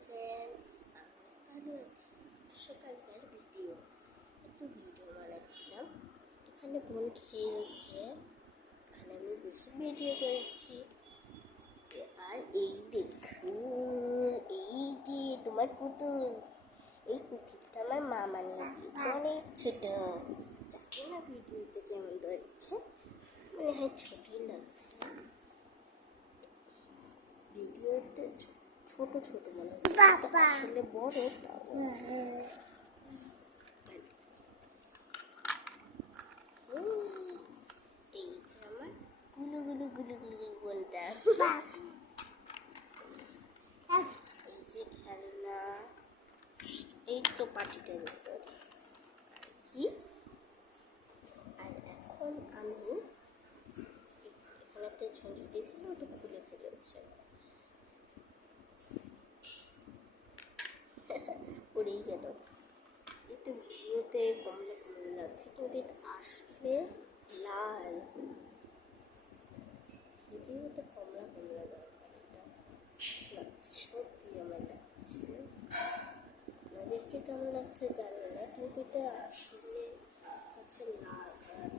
আছেন? ভালো আছি। সকালকার একটু ভিডিও বানাচ্ছিলাম। এখানে বোন খেলছে, এখানে আমি বসে ভিডিও করেছি। আর এই দেখুন, এই যে তোমার পুতুল, এই পুতুলটা আমার মা বানিয়ে দিয়েছে, অনেক ছোট। জানি না ভিডিওতে কেমন ধরছে, মনে হয় ছোটই লাগছে। ভিডিওতে ছোট ছোট মনে হচ্ছে, আসলে বড়। তাও এই যে আমার গুলু গুলু গুলু গুলু বোনটা, এই যে খেলনা, এই তো পাটিটার ভিতর কি। আর এখন আমি এখানে একটা ঝুঁঝুটি ছিল, ওটা খুলে ফেলেছে, পড়েই গেল। একটু ভিডিওতে কমলা কমলা লাগছে, কিন্তু আসলে লাল। ভিডিওতে কমলা কমলা দরকার, এটা লাগছে, সত্যি আমার লাগছে। আপনাদেরকে কেমন লাগছে জানি না, কিন্তু এটা আসলে হচ্ছে লাল কালার।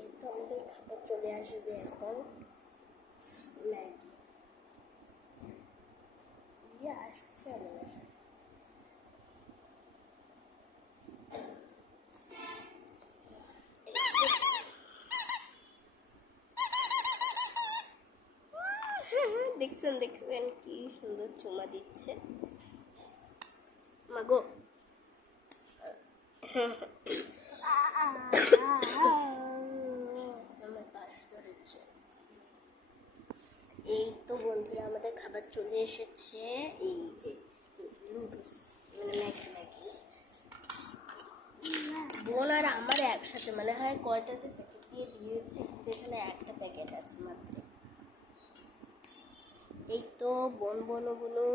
এই তো আমাদের খাবার চলে আসবে এখন, ম্যাগি দিয়ে আসছে আমাদের। দেখছেন দেখছেন কি সুন্দর চুমা দিচ্ছে মাগো। আমার পাশ ধরেছে। এই তো বন্ধুরা আমাদের খাবার চলে এসেছে, এই যে লুডুস মানে ম্যাগি ম্যাগি। বোন আর আমার একসাথে মনে হয় কয়টা যে প্যাকেট দিয়ে দিয়েছে, কিন্তু এখানে একটা প্যাকেট আছে মাত্র। এই তো বোন বনু বনু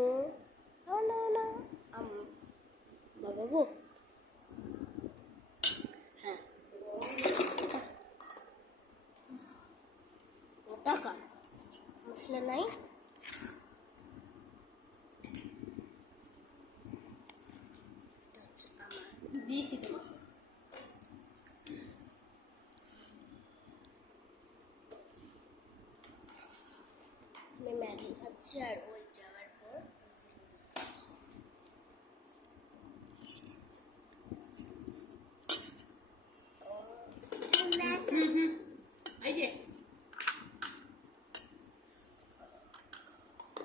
না না বাবা গো। হ্যাঁ টাকা মশলা নাই, দিয়েছি তো। আমি ম্যাগি খাচ্ছি আর ওই যাওয়ার পর খাচ্ছি। এই যে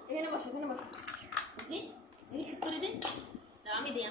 এখানে বসো, এখানে বসো। আপনি ঠিক করে দিন, আমি দিই